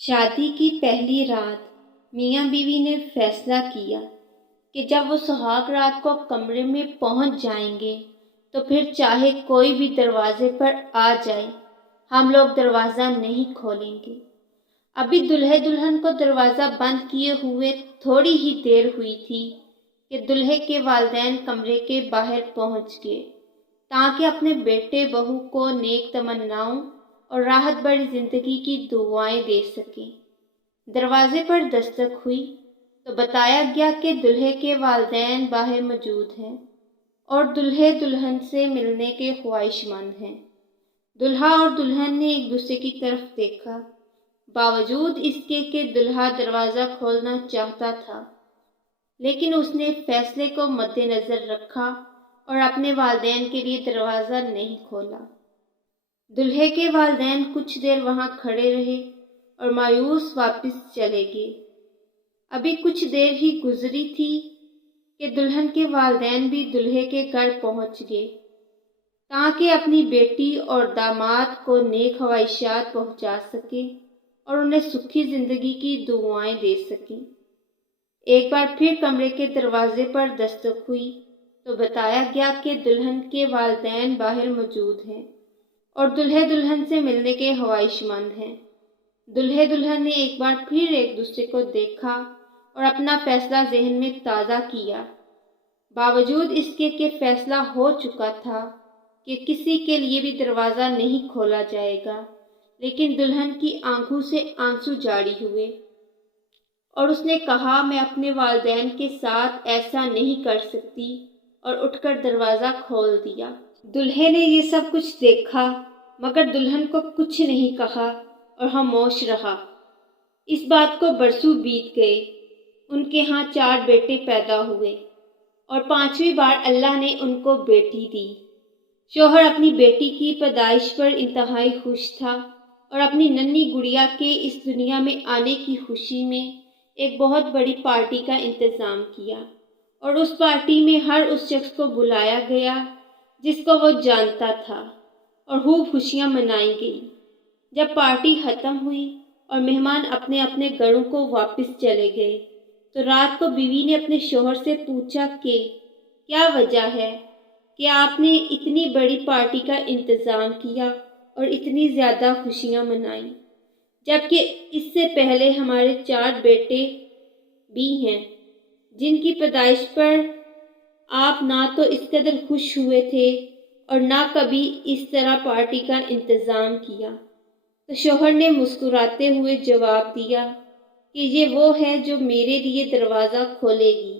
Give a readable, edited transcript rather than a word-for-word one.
شادی کی پہلی رات میاں بیوی نے فیصلہ کیا کہ جب وہ سہاگ رات کو کمرے میں پہنچ جائیں گے تو پھر چاہے کوئی بھی دروازے پر آ جائے ہم لوگ دروازہ نہیں کھولیں گے۔ ابھی دلہے دلہن کو دروازہ بند کیے ہوئے تھوڑی ہی دیر ہوئی تھی کہ دلہے کے والدین کمرے کے باہر پہنچ گئے تاکہ اپنے بیٹے بہو کو نیک تمناؤں اور راحت بھری زندگی کی دعائیں دے سکیں۔ دروازے پر دستک ہوئی تو بتایا گیا کہ دلہے کے والدین باہر موجود ہیں اور دلہے دلہن سے ملنے کے خواہش مند ہیں۔ دلہا اور دلہن نے ایک دوسرے کی طرف دیکھا، باوجود اس کے کہ دلہا دروازہ کھولنا چاہتا تھا، لیکن اس نے فیصلے کو مد نظر رکھا اور اپنے والدین کے لیے دروازہ نہیں کھولا۔ دلہے کے والدین کچھ دیر وہاں کھڑے رہے اور مایوس واپس چلے گئے۔ ابھی کچھ دیر ہی گزری تھی کہ دلہن کے والدین بھی دلہے کے گھر پہنچ گئے تاکہ اپنی بیٹی اور داماد کو نیک خواہشات پہنچا سکیں اور انہیں سکھی زندگی کی دعائیں دے سکیں۔ ایک بار پھر کمرے کے دروازے پر دستک ہوئی تو بتایا گیا کہ دلہن کے والدین باہر موجود ہیں اور دلہے دلہن سے ملنے کے خواہش مند ہیں۔ دلہے دلہن نے ایک بار پھر ایک دوسرے کو دیکھا اور اپنا فیصلہ ذہن میں تازہ کیا، باوجود اس کے کہ فیصلہ ہو چکا تھا کہ کسی کے لیے بھی دروازہ نہیں کھولا جائے گا، لیکن دلہن کی آنکھوں سے آنسو جاری ہوئے اور اس نے کہا، میں اپنے والدین کے ساتھ ایسا نہیں کر سکتی، اور اٹھ کر دروازہ کھول دیا۔ دلہے نے یہ سب کچھ دیکھا مگر دلہن کو کچھ نہیں کہا اور خاموش رہا۔ اس بات کو برسوں بیت گئے۔ ان کے ہاں 4 بیٹے پیدا ہوئے اور 5ویں بار اللہ نے ان کو بیٹی دی۔ شوہر اپنی بیٹی کی پیدائش پر انتہائی خوش تھا اور اپنی ننھی گڑیا کے اس دنیا میں آنے کی خوشی میں ایک بہت بڑی پارٹی کا انتظام کیا، اور اس پارٹی میں ہر اس شخص کو بلایا گیا جس کو وہ جانتا تھا اور خوب خوشیاں منائی گئیں۔ جب پارٹی ختم ہوئی اور مہمان اپنے اپنے گھروں کو واپس چلے گئے تو رات کو بیوی نے اپنے شوہر سے پوچھا کہ کیا وجہ ہے کہ آپ نے اتنی بڑی پارٹی کا انتظام کیا اور اتنی زیادہ خوشیاں منائیں، جبکہ اس سے پہلے ہمارے 4 بیٹے بھی ہیں جن کی پیدائش پر آپ نہ تو اس قدر خوش ہوئے تھے اور نہ کبھی اس طرح پارٹی کا انتظام کیا۔ تو شوہر نے مسکراتے ہوئے جواب دیا کہ یہ وہ ہے جو میرے لیے دروازہ کھولے گی۔